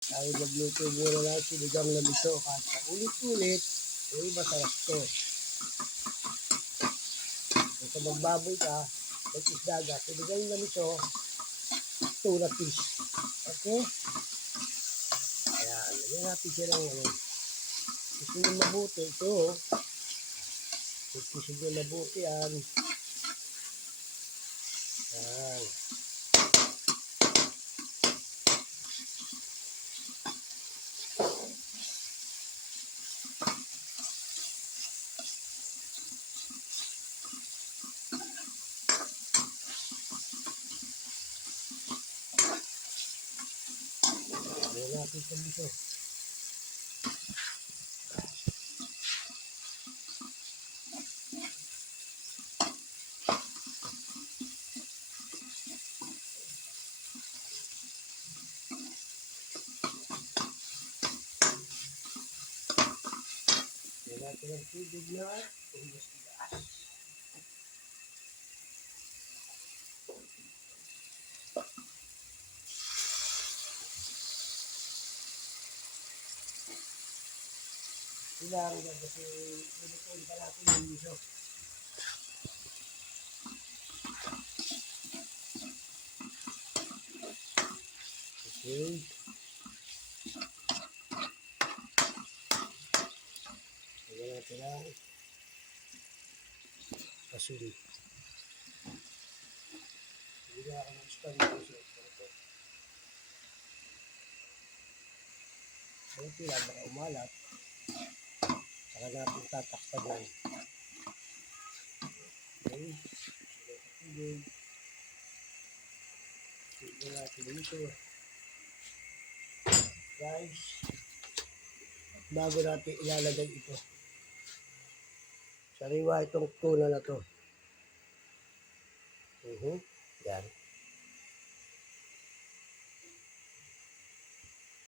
Tayo magluto muna ng sinigang na miso. Kahit sa ulit-ulit, uy, masarap to. Kung sa magbaboy ka, mag-isda ka, sinigang na miso, tuna fish. Okay? Ayan, lagyan natin siya ng ano. Gusto nyo mabuti ito. oh. Gusto nyo mabuti yan. Ayan. Lagyan natin sa miso. Lagyan natin ang tubig na ubos gas. Kailangan na kasi pinupuin pa natin yung miso. Okay. Lagyan natin ang asin. Hindi na ako mag-stand ng miso. Okay lang, baka umalat. Saka natin tatakpan yan. Okay. Tubig. Tignan natin dito. Guys. Bago natin ilalagay ito. Sariwa itong tuna na to. Mhm. Yan.